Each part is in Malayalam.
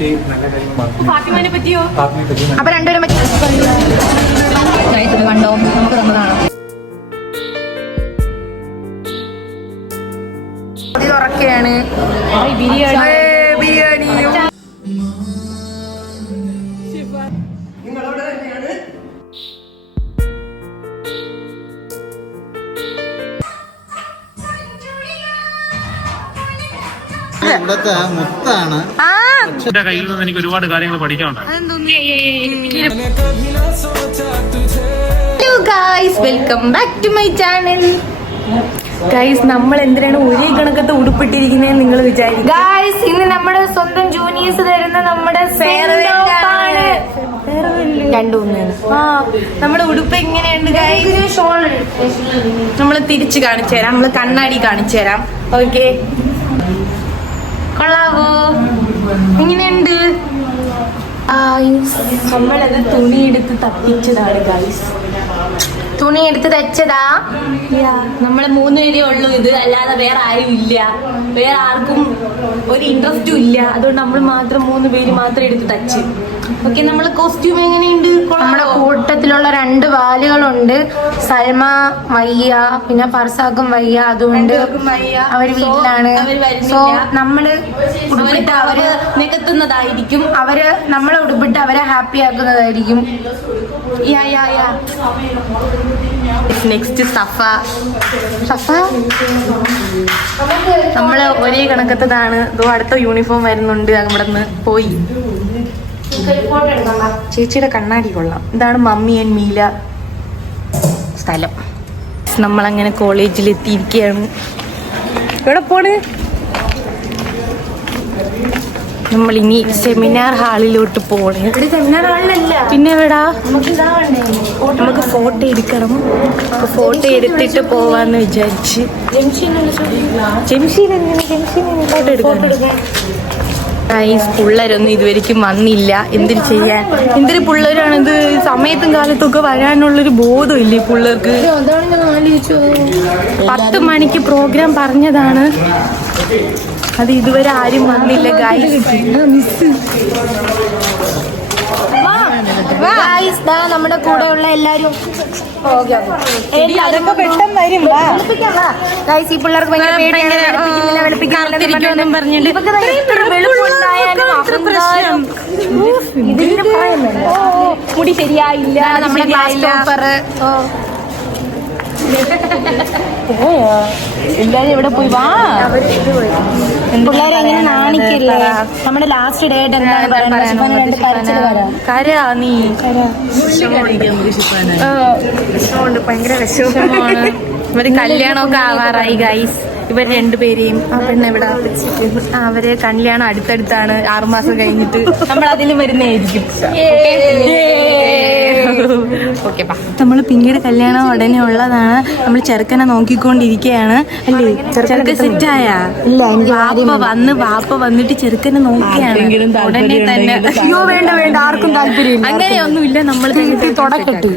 പറ്റി നല്ല കാര്യങ്ങൾ മാത്രമേ. ഫാത്തിമയെ പറ്റിയോ? ഫാത്തിമയെ പറ്റി അപ്പൊ രണ്ടുപേരും കണ്ടോ നമുക്ക് തന്നതാണ്. തുറക്കുകയാണ് ബിരിയാണിയും. ഇവിടത്തെ മുത്താണ്. കയ്യിൽ നിന്ന് എനിക്ക് ഒരുപാട് കാര്യങ്ങൾ പഠിക്കാനുണ്ട്. Hello guys, welcome back to my channel. Guys, നമ്മൾ എന്തിനാണ് ഒരേ കണക്കത്തെ ഉടുപ്പിട്ടിരിക്കുന്നത് നിങ്ങൾ വിചാരിക്കും. ഗൈസ്, ഇന്ന് നമ്മുടെ സ്വന്തം ജൂനിയേഴ്സ് തരുന്ന നമ്മുടെ നമ്മുടെ ഉടുപ്പ് എങ്ങനെയുണ്ട് ഗൈസ്? നമ്മൾ തിരിച്ച് കാണിച്ചു തരാം, നമ്മള് കണ്ണാടി കാണിച്ചു തരാം. ഓക്കെ, കൊള്ളാവോ? എങ്ങനെയുണ്ട്? നമ്മളത് തുണിയെടുത്ത് തപ്പിച്ചതാണ് ഗൈസ്. തുണി എടുത്ത് തച്ചതാ. നമ്മള് 3 പേരേ ഉള്ളൂ ഇത്, അല്ലാതെ വേറെ ആരും ഇല്ല. വേറെ ആർക്കും ഒരു ഇൻട്രസ്റ്റും ഇല്ല. അതുകൊണ്ട് നമ്മൾ മാത്രം 3 പേര് മാത്രം എടുത്ത് തച്ച്. ഓക്കെ, നമ്മളെ കോസ്റ്റ്യൂം എങ്ങനെയുണ്ട്? നമ്മുടെ കൂട്ടത്തിലുള്ള 2 വാലുകളുണ്ട്. സൽമ വയ്യ, പിന്നെ ഫർസാക്കും വയ്യ, അതുകൊണ്ട് അവര് വീട്ടിലാണ്. സോ നമ്മള് ഉടുപ്പിട്ട് അവര് നികത്തുന്നതായിരിക്കും. അവര് നമ്മളെ ഉടുപ്പിട്ട് അവരെ ഹാപ്പി ആക്കുന്നതായിരിക്കും. നെക്സ്റ്റ് സഫ. നമ്മള് ഒരേ കണക്കത്തതാണ്. അടുത്ത യൂണിഫോം വരുന്നുണ്ട്. അവിടെ നിന്ന് പോയി. ചേച്ചിയുടെ കണ്ണാടി കൊള്ളാം. ഇതാണ് മമ്മി ആൻഡ് മീല സ്ഥലം. നമ്മളങ്ങനെ കോളേജിൽ എത്തിയിരിക്കുകയാണ്. എവിടെ പോണ്? നമ്മളിനി സെമിനാർ ഹാളിലോട്ട് പോണേ. സെമിനാർ ഹാളിലല്ല, പിന്നെ എവിടാ? നമുക്ക് ഫോട്ടോ എടുക്കണം. ഫോട്ടോ എടുത്തിട്ട് പോവാന്ന് വിചാരിച്ച്. ജംഷീൻ ഫോട്ടോ എടുക്കാം. ഈ പിള്ളേരൊന്നും ഇതുവരെയ്ക്കും വന്നില്ല. എന്തിനു ചെയ്യാൻ? എന്തൊരു പിള്ളേരാണിത്. സമയത്തും കാലത്തൊക്കെ വരാനുള്ളൊരു ബോധമില്ല ഈ പിള്ളേർക്ക്. 10 മണിക്ക് പ്രോഗ്രാം പറഞ്ഞതാണ്, അത് ഇതുവരെ ആരും വന്നില്ല. നമ്മുടെ കൂടെ ഉള്ള എല്ലാരും അതൊക്കെ പെട്ടെന്ന് വരും. ഈ പിള്ളേർക്ക് മുടി ശരിയായില്ല. നമ്മുടെ ക്ലാസ് ടോപ്പർ എല്ലാരും ഇവിടെ പോയി. വാ, പിള്ളേരെ എങ്ങനെ നാണിക്കില്ലേ? നമ്മുടെ ലാസ്റ്റ് ഡേറ്റ് എന്താണ് കരാ? നീ വിഷമമുണ്ട്, ഭയങ്കര വിഷമമാണ്. ഇവര് കല്യാണമൊക്കെ ആവാറായി ഗൈസ്. ഇവർ 2 പേരെയും ആ പെണ്ണ് എവിടെ അവരെ കല്യാണം അടുത്തടുത്താണ്. 6 മാസം കഴിഞ്ഞിട്ട് നമ്മൾ അതിലും വരുന്നതായിരിക്കും. ഓക്കെ, നമ്മള് പിന്നീട് കല്യാണം ഉടനെ ഉള്ളതാണ്. നമ്മൾ ചെറുക്കനെ നോക്കിക്കൊണ്ടിരിക്കുകയാണ്. അല്ലേ, ചെറുക്കൻ സെറ്റായ? വാപ്പ വന്നിട്ട് ചെറുക്കനെ നോക്കിയാണ് ഉടനെ തന്നെ. അയ്യോ വേണ്ട വേണ്ട, ആർക്കും താല്പര്യം അങ്ങനെയൊന്നുമില്ല. നമ്മൾ തുടക്കട്ടെ.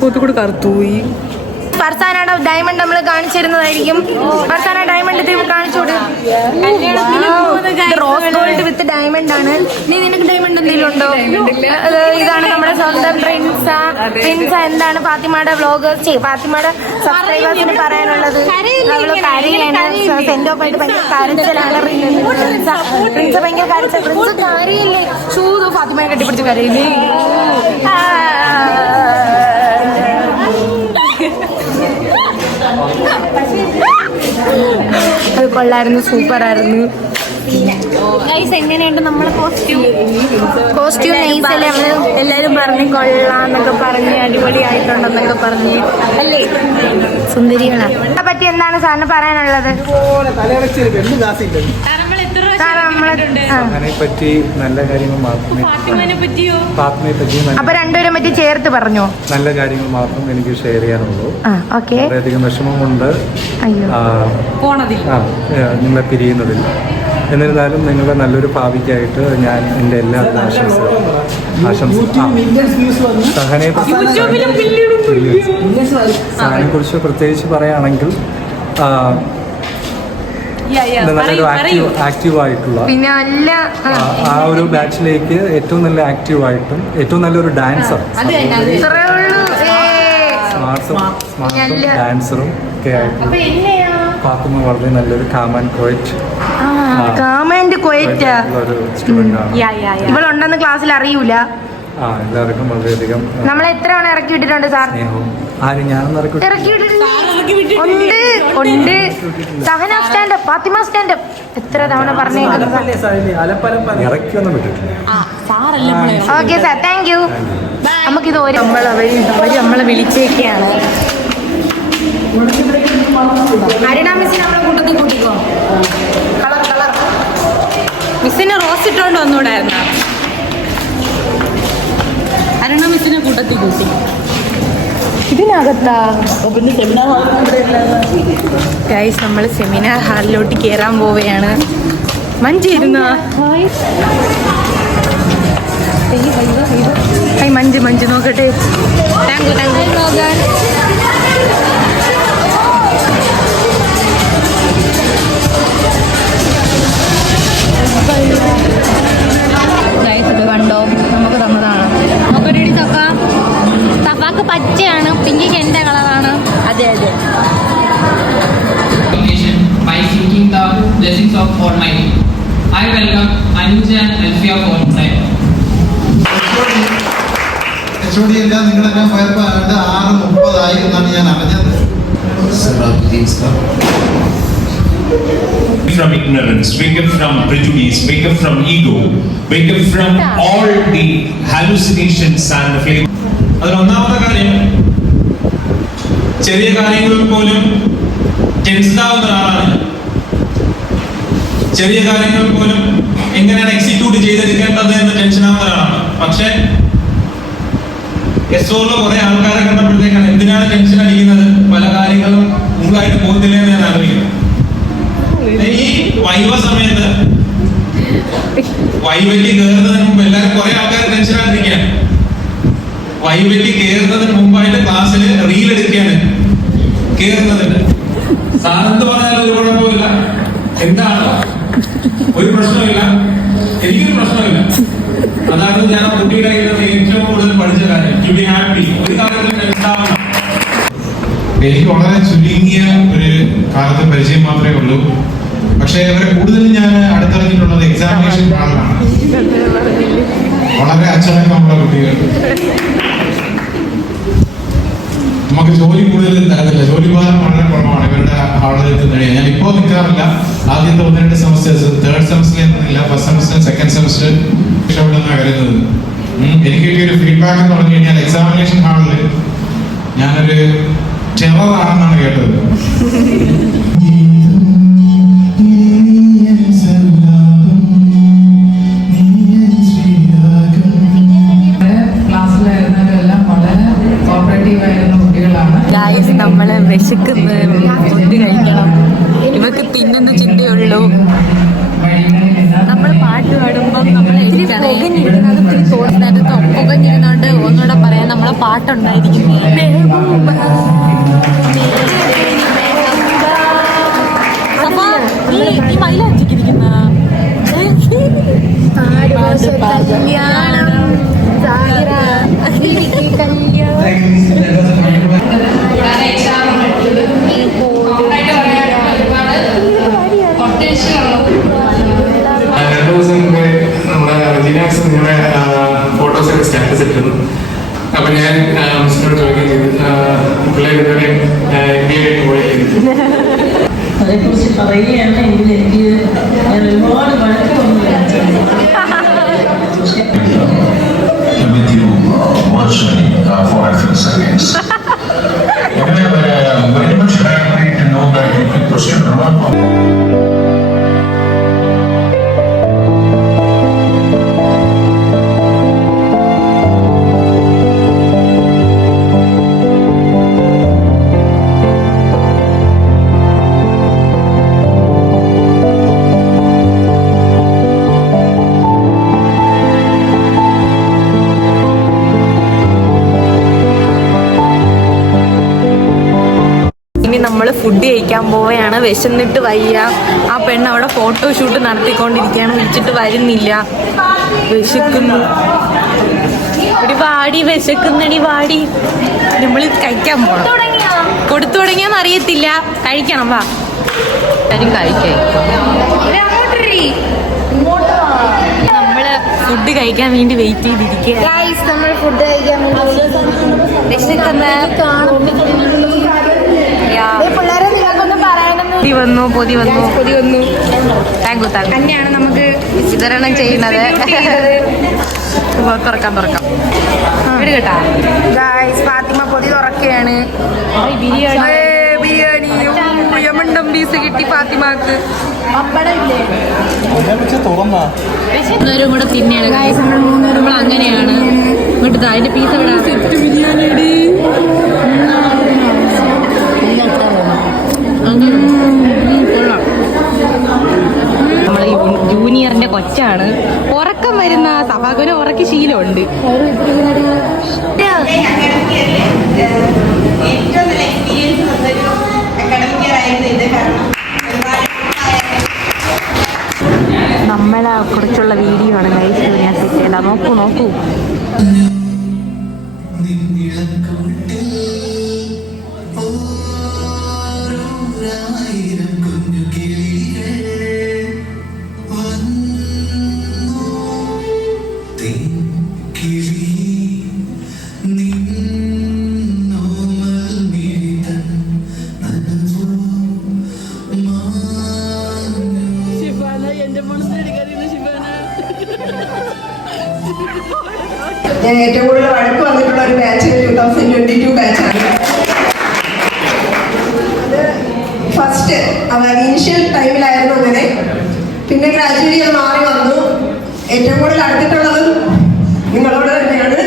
കൊത്തുകൂടി കറുത്തുപോയി. ഫർസാനയുടെ ഡയമണ്ട് നമ്മൾ കാണിച്ചു തരുന്നതായിരിക്കും. ഫർസാന ഡയമണ്ട് കാണിച്ചു കൊടുക്കും. റോസ് ഗോൾഡ് വിത്ത് ഡയമണ്ട് ആണ്. നീ നിനക്ക് ഡയമണ്ട് എന്തെങ്കിലും ഉണ്ടോ? ഇതാണ് നമ്മുടെ സ്വന്തം പ്രിൻസ. എന്താണ് ഫാത്തിമയുടെ വ്ലോഗേഴ്സ്, ഫാത്തിമയുടെ സബ്സ്ക്രൈബേഴ്സിന് പറയാനുള്ളത്? അവള് കരയിലാണ്, സെന്റ് ഓഫ് ആയിട്ട് ഭയങ്കര കരച്ചിലാണ്. പ്രിൻസ ഭയങ്കര കരച്ച. പ്രിൻസ് കാര്യമില്ലേ? ചൂതു ഫാത്തിമയെ കെട്ടിപ്പിടിച്ച് കരയില്ലേ? അത് കൊള്ളായിരുന്നു, സൂപ്പർ ആയിരുന്നു. എങ്ങനെയുണ്ട് നമ്മളെ കോസ്റ്റ്യൂം നൈസല്ലേ? എല്ലാരും പറഞ്ഞു കൊള്ളാന്നൊക്കെ പറഞ്ഞ്, അടിപൊളിയായിട്ടുണ്ടെന്നൊക്കെ പറഞ്ഞ് അല്ലേ? സുന്ദരികളാണ്. അതിനെ പറ്റി എന്താണ് സാറിന് പറയാനുള്ളത്? പറ്റി നല്ല കാര്യങ്ങൾ മാത്രമേ. അപ്പൊ രണ്ടുപേരും പറ്റി ചേർത്ത് പറഞ്ഞോ? നല്ല കാര്യങ്ങൾ മാത്രം എനിക്ക് ഷെയർ ചെയ്യാനുള്ളൂ. വളരെയധികം വിഷമമുണ്ട് നിങ്ങളെ പിരിയുന്നതിൽ. എന്നിരുന്നാലും നിങ്ങളുടെ നല്ലൊരു ഭാവിക്കായിട്ട് ഞാൻ എൻ്റെ എല്ലാ സഹനെ കുറിച്ച് പ്രത്യേകിച്ച് പറയുകയാണെങ്കിൽ നല്ലൊരു ആക്റ്റീവ് ആയിട്ടുള്ള പിന്നെ നല്ല ആ ഒരു ബാച്ചിലേക്ക് ഏറ്റവും നല്ല ആക്റ്റീവായിട്ടും ഏറ്റവും നല്ലൊരു ഡാൻസർ സ്മാർട്ടും ഡാൻസറും ഒക്കെ ആയിട്ട് പാത്തുമ്മ വളരെ നല്ലൊരു കാമൻ ക്വയറ്റ് ഒരു സ്റ്റുഡൻ്റ് ആണ്. ഇവളുണ്ടെന്ന് ക്ലാസ്സിൽ അറിയൂല. എല്ലാവർക്കും വളരെയധികം നമ്മൾ എത്ര തവണ ഇറക്കി വിട്ടിട്ടുണ്ട് സാർ? സ്നേഹവും ആരും ഞാനൊന്നും ഇറക്കി വിട്ടിട്ടുണ്ട്. ഉണ്ട് സഹന സ്റ്റാൻഡപ്പ്, ഫാത്തിമ സ്റ്റാൻഡപ്പ് എത്ര തവണ പറഞ്ഞേക്കുന്നത്. ഇറക്കിയൊന്നും വിട്ടിട്ടില്ല. Okay sir, thank you. നമുക്കിത് അവര് നമ്മളെ വിളിച്ചേക്കാണ്. അരുണ മിസ്സിന് നമ്മളെ കൂട്ടത്തിൽ കൂട്ടിക്കോ. കളർ മിസ്സിന് റോസ് ഇട്ടോണ്ട് വന്നൂടായിരുന്ന അരുണ മിസ്സിനെ കൂട്ടത്തിൽ കൂട്ടി. ഇതിനകത്താ ഗൈസ്, നമ്മൾ സെമിനാർ ഹാളിലോട്ട് കയറാൻ പോവുകയാണ്. മഞ്ചിരുന്ന മഞ്ച് നോക്കട്ടെ. താങ്ക് യു ഇത് കണ്ടോ, നമുക്ക് തന്നതാണ്. നോക്കട്ടെ സഫാക്ക് പച്ചയാണ്, പിങ്കിക്ക് എൻ്റെ കളറാണ്. അതെ by seeking the blessings of Almighty. I welcome Anuj and Alfia for tonight. HOD എല്ലാം നിങ്ങളെല്ലാം പോയപ്പോൾ 6:30 എന്നാണ് ഞാൻ അറിഞ്ഞത്. From ignorance, wake up from prejudice, wake up from ego, wake up from all the hallucinations and the flavor. അതിൽ ഒന്നാമത്തെ കാര്യം, ചെറിയ കാര്യങ്ങളിൽ പോലും ടെൻസ്ഡാവുന്ന ഒരാളാണ്. ചെറിയ കാര്യങ്ങൾ പോലും എങ്ങനെയാണ് എക്സിക്യൂട്ട് ചെയ്തെടുക്കേണ്ടത് എന്ന് ടെൻഷനാവുന്ന ഒരാളാണ്. പക്ഷേ എസ്ഒയിലെ കുറെ ആൾക്കാരെ കണ്ടപ്പോഴത്തേക്കാണ് എന്തിനാണ് ടെൻഷൻ അടിക്കുന്നത്, പല കാര്യങ്ങളും മുമ്പായിട്ട് പോകുന്നില്ല എന്ന് ഞാൻ ആലോചിക്കുന്നത്. ഈ വൈവ സമയത്ത് വൈവയ്ക്ക് കയറുന്നതിന് മുമ്പ് എല്ലാവരും കുറെ ആൾക്കാർ ടെൻഷനായിട്ടിരിക്കുകയാണ്. വൈവയ്ക്ക് കയറുന്നതിന് മുമ്പായിട്ട് ക്ലാസ്സിൽ റീൽ എടുക്കുകയാണ് കയറുന്നതിന്. സാറെന്ത് പറഞ്ഞാലും ഒരു കുഴപ്പമില്ല, എന്താണ് ഒരു പ്രശ്നമില്ല, എനിക്കൊരു പ്രശ്നമില്ല. അതാണ് ഞാൻ ആ കുട്ടിയുടെ കയ്യിൽ നിന്ന് ഏറ്റവും കൂടുതൽ പഠിച്ച കാര്യം. To be happy. ഒരു കാര്യത്തിൽ ഉണ്ടാവണം. എനിക്ക് വളരെ ചുരുങ്ങിയ ഒരു കാലത്ത് പരിചയം മാത്രമേ ഉള്ളൂ. പക്ഷേ അവരെ കൂടുതലും ഞാൻ അടുത്തറിഞ്ഞിട്ടുള്ളത് എക്സാമിനേഷൻ ഹാളിലാണ്. വളരെ അച്ചടക്കമുള്ള കുട്ടികൾ. നമുക്ക് ജോലി കൂടുതൽ തരത്തില്ല, ജോലി ഭാരം വളരെ കുറവാണ് ഇവരുടെ ഹാളിൽ കഴിയാൻ. ഞാൻ ഇപ്പോൾ നിൽക്കാറില്ല. ആദ്യത്തെ 1-2 സെമസ്റ്റേഴ്സ്, 3rd സെമസ്റ്ററിൽ നിന്നില്ല, 1st സെമസ്റ്റർ 2nd സെമസ്റ്റർ ഇഷ്ടപ്പെടുന്ന കരുതുന്നത്. എനിക്ക് കിട്ടിയൊരു ഫീഡ്ബാക്ക് എന്ന് പറഞ്ഞു കഴിഞ്ഞാൽ എക്സാമിനേഷൻ ഹാളിൽ ഞാനൊരു ടെററാണെന്നാണ് കേട്ടത്. നമ്മള് വിശക്കുന്നത് ഫുഡ് കഴിക്കണം. ഇവക്ക് തിന്നുന്ന ചിന്തയുള്ളൂ. നമ്മൾ പാട്ട് പാടുമ്പം നമ്മൾ പുകഞ്ഞിരുന്നോണ്ട് ഒന്നുകൂടെ പറയാൻ നമ്മളെ പാട്ടുണ്ടായിരിക്കുന്നത്. അപ്പൊ ഈ മയിലടിച്ചിരിക്കുന്ന ഫോട്ടോസൊക്കെ സ്റ്റാറ്റസ് ഇട്ടിരുന്നു. അപ്പൊ ഞാൻ മിസ്സിനോട് ചോദിക്കുകയും ചെയ്തു, ഇനി നമ്മൾ ഫുഡ് കഴിക്കാൻ പോവുകയാണ്. വിശന്നിട്ട് വയ്യ. ആ പെണ്ണ് അവിടെ ഫോട്ടോഷൂട്ട് നടത്തിക്കൊണ്ടിരിക്കുകയാണ്, വിളിച്ചിട്ട് വരുന്നില്ല. വിശക്കുന്നു ഒരു വാടി, വിശക്കുന്നടി വാടി. നമ്മൾ കഴിക്കാൻ പോകണം. കൊടുത്തു തുടങ്ങിയാന്ന് അറിയത്തില്ല, കഴിക്കണം. വാ എല്ലാരും കഴിക്കാൻ. നമ്മള് ഫുഡ് കഴിക്കാൻ വേണ്ടി വെയിറ്റ് ചെയ്തിരിക്കുക. നമ്മൾ ഫുഡ് കഴിക്കാൻ പൊതി വന്നു. Thank you. തന്നെയാണ് നമുക്ക് വിതരണം ചെയ്യുന്നത്. തുറക്കാം വീട് കേട്ടാ. ഫാത്തിമ പൊതി തുറക്കുകയാണ്. ബിരിയാണിയും യമണ്ടം പീസ് കിട്ടി ഫാത്തിമാക്ക്. മൂന്നുപേരും കൂടെ തിന്നെയാണ്. നമ്മൾ അങ്ങനെയാണ് വിട്ടത്. അതിന്റെ പീസ് എവിടെ? നമ്മളെ ജൂനിയറിന്റെ കൊച്ചാണ്. ഉറക്കം വരുന്ന സഭാഗന് ഉറക്കി ശീലമുണ്ട്. നമ്മളെ കുറിച്ചുള്ള വീഡിയോ ആണ് ഗൈസ്. ഞാൻ സെറ്റ് ചെയ്യല. നോക്കൂ. ഞാൻ ഏറ്റവും കൂടുതൽ വഴക്ക് വന്നിട്ടുള്ള ഒരു ബാച്ച് 2022 ബാച്ചാണ്. അത് ഫസ്റ്റ് ഇനിഷ്യൽ ടൈമിലായിരുന്നു അങ്ങനെ. പിന്നെ ഗ്രാജുവലി അത് മാറി വന്നു. ഏറ്റവും കൂടുതൽ അടുത്തിട്ടുള്ളത് നിങ്ങളോട് തന്നെയാണ്.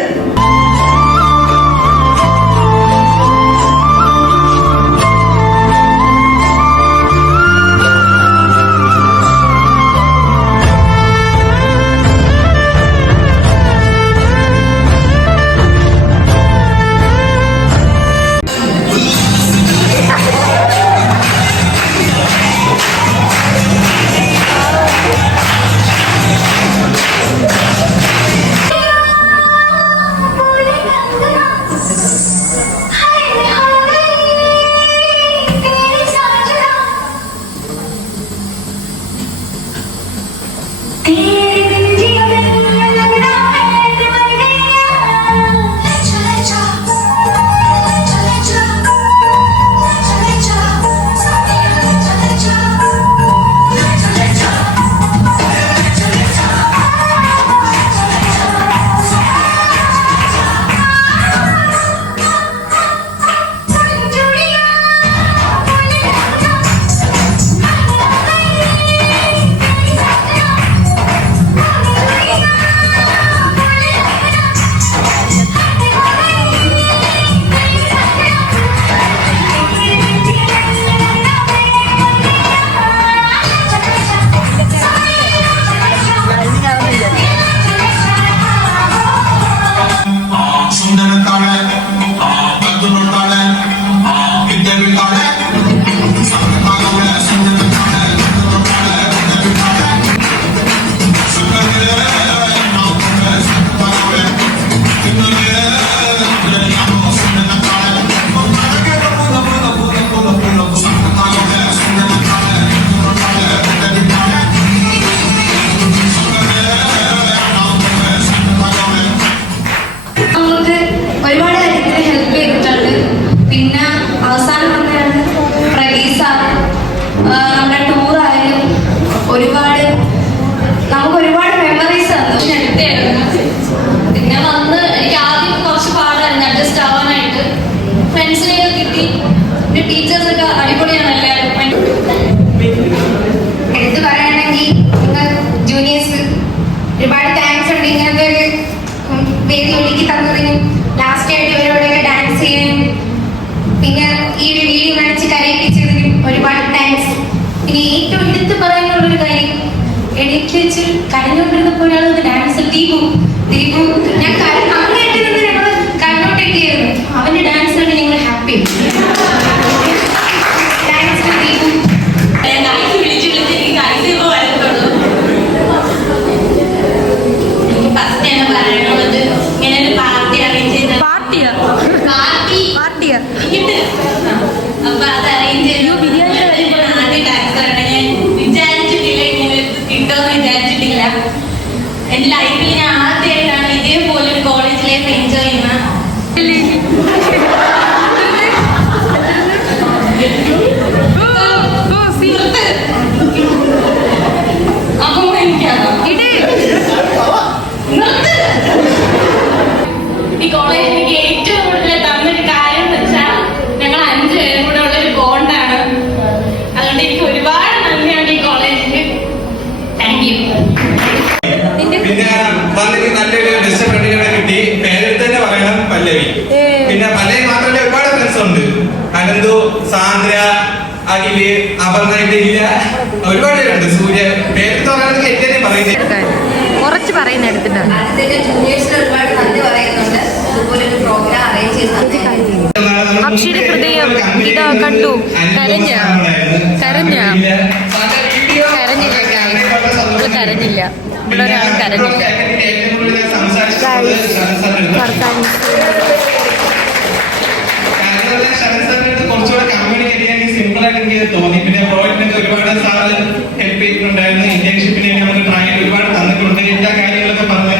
കരഞ്ഞോണ്ടിരുന്നപ്പോഴാണ് ഡാൻസിൽ ദീപു ഞാൻ അങ്ങേറ്റ് നിന്ന് ഞങ്ങൾ കരഞ്ഞോണ്ടിരിക്കുകയായിരുന്നു. അവന്റെ ഡാൻസിലാണ് ഞങ്ങൾ ഹാപ്പി. അപ്പൊ അത് അറേഞ്ച് ചെയ്തു. ആദ്യം ഡാൻസ് ഞാൻ വിചാരിച്ചിട്ടില്ല ഇങ്ങനെ കിട്ടുമെന്ന് വിചാരിച്ചിട്ടില്ല. എന്റെ ലൈഫിൽ ഞാൻ ആദ്യമായിട്ടാണ് ഇതേപോലെ ഒരു കോളേജ് ലൈഫ് എൻജോയ് ചെയ്യുന്നത്. ഈ കോളേജ് എനിക്ക് ഏറ്റവും കൂടുതൽ തന്നൊരു കാര്യം എന്ന് വെച്ചാൽ ഞങ്ങൾ 5 പേരും കൂടെ ഉള്ളൊരു ബോണ്ടാണ്. അതുകൊണ്ട് എനിക്ക് ഒരുപാട് നന്ദിയുണ്ട് ഈ കോളേജിന്. Thank you. പിന്നെ വന്നിട്ട് നല്ലൊരു ബെസ്റ്റ് ഫ്രണ്ടിനെ കിട്ടി. പേരെടുത്ത് തന്നെ പറയണം, പല്ലവി. പിന്നെ പല്ലവി മാത്രമല്ല, ഒരുപാട് ഫ്രണ്ട്സ് ഉണ്ട്. അനന്തു, സാന്ദ്ര, അഖില്, അപർണ, ഇല്ല ഒരുപാട് പേരുണ്ട്. സൂര്യ പേരെടുത്ത് പറയുന്നത് എന്നെ പറയുന്നത് കുറച്ച് പറയുന്ന എടുത്തിട്ടാണ്. ജൂനിയേഴ്സിന് ഒരുപാട് നന്ദി പറയുന്നുണ്ട്. ഇതുപോലെ ഒരു പ്രോഗ്രാം അറേഞ്ച് ചെയ്ത് അക്ഷയുടെ ഹൃദയം ഇതാ കണ്ടു. കരഞ്ഞില്ല കരഞ്ഞില്ല. ഇവിടെ ഒരാളും കരഞ്ഞില്ല. കുറച്ചുകൂടെ കമ്മ്യൂണിക്കേറ്റ് ചെയ്യാൻ സിമ്പിൾ ആയിട്ട് എനിക്ക് തോന്നി. പിന്നെ പ്രോജക്റ്റിനൊക്കെ ഒരുപാട് സാറ് ഹെൽപ്പ് ചെയ്തിട്ടുണ്ടായിരുന്നു. ഇന്റേൺഷിപ്പിന് നമുക്ക് ട്രയൽ ഒരുപാട് തന്നിട്ടുണ്ട്. എല്ലാ കാര്യങ്ങളൊക്കെ പറഞ്ഞു.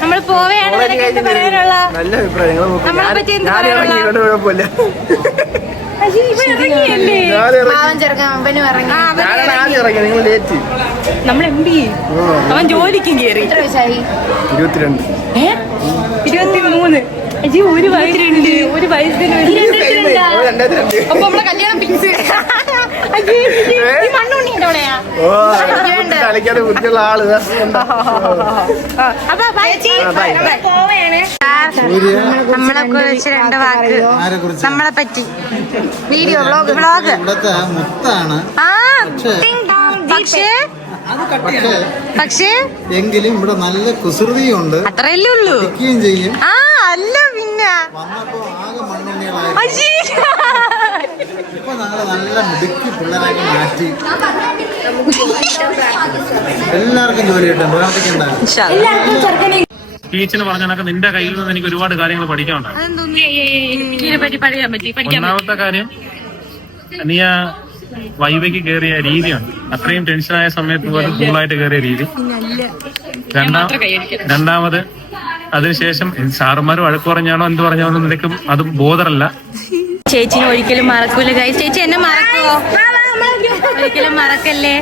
നമ്മൾ പോവുകയാണ്. നിനക്ക് പറയാനുള്ള നല്ല അഭിപ്രായങ്ങൾ നമ്മളെ പറ്റി എന്ത് പറയാനുള്ള? കുഴപ്പമില്ല. നമ്മൾ MBA അവൻ ജോലിക്കും കയറി. 22 23 അജി ഒരു വയസ്സിലുണ്ട്. ഒരു വയസ്സിന് അപ്പൊ നമ്മളെ കല്യാണം ഫിക്സ്. മണ്ണുണ്ണിണ്ടോളയാ കളിക്കാതെ ബുദ്ധിയുള്ള ആള്. നമ്മളെ കുറിച്ച് 2 വാക്ക്. നമ്മളെ പറ്റി വീഡിയോ വ്ളോഗ് ഇവിടത്തെ മുത്താണ്. പക്ഷേ എങ്കിലും ഇവിടെ നല്ല കുസൃതിയുണ്ട്. അത്രയല്ലേ ഉള്ളൂ. ചെയ്യും. അല്ല പിന്നെ വന്നപ്പോ ആകെ മണ്ണുണ്ണികളായി. ഇപ്പൊ ഞങ്ങള് നല്ല മിടുക്കി പിള്ളേരാക്കി മാറ്റി. എല്ലാവർക്കും ജോലി കിട്ടും. പ്രവർത്തിക്കണ്ടായിരുന്നു. ടീച്ചർ പറഞ്ഞാൽ നിന്റെ കയ്യിൽ നിന്ന് എനിക്ക് ഒരുപാട് കാര്യങ്ങൾ പഠിക്കാനുണ്ട്. ഒന്നാമത്തെ കാര്യം, നീ ആ വൈവയ്ക്ക് കയറിയ രീതിയാണ്. അത്രയും ടെൻഷനായ സമയത്ത് പോലും കൂളായിട്ട് കയറിയ രീതി. രണ്ടാമത് അതിനുശേഷം സാറുമാർ വഴക്ക് പറഞ്ഞാണോ എന്ത് പറഞ്ഞാണോ നിനക്കും അത് ബോധറല്ല. ചേച്ചിനെ ഒരിക്കലും മറക്കൂല ഗൈസ്. ചേച്ചി എന്നെ മറക്കുവോ? ഒരിക്കലും മറക്കല്ലേ.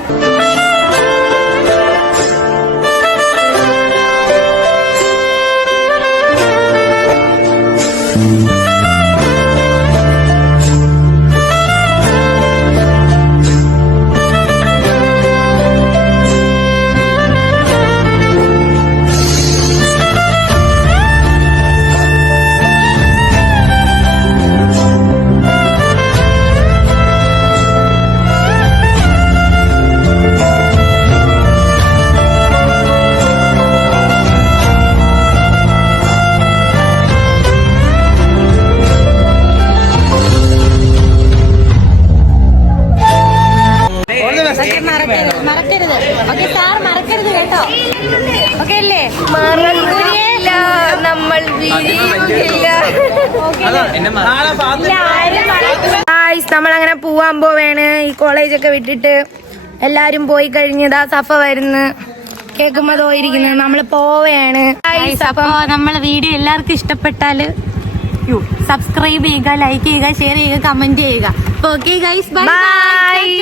മറക്കരുത്. ഓക്കെ സാർ, മറക്കരുത് കേട്ടോ. ഓക്കെ അല്ലേ? മറക്കില്ല, നമ്മൾ നമ്മളങ്ങനെ പോവാൻ പോവേണ്. ഈ കോളേജൊക്കെ വിട്ടിട്ട് എല്ലാരും പോയി കഴിഞ്ഞതാ. സഫ വരുന്നു, കേക്കുമ്പോ പോയിരിക്കുന്നത്. നമ്മള് പോവേണ്. അപ്പൊ നമ്മളെ വീഡിയോ എല്ലാവർക്കും ഇഷ്ടപ്പെട്ടാല് സബ്സ്ക്രൈബ് ചെയ്യുക, ലൈക്ക് ചെയ്യുക, ഷെയർ ചെയ്യുക, കമന്റ് ചെയ്യുക. Okay guys, by.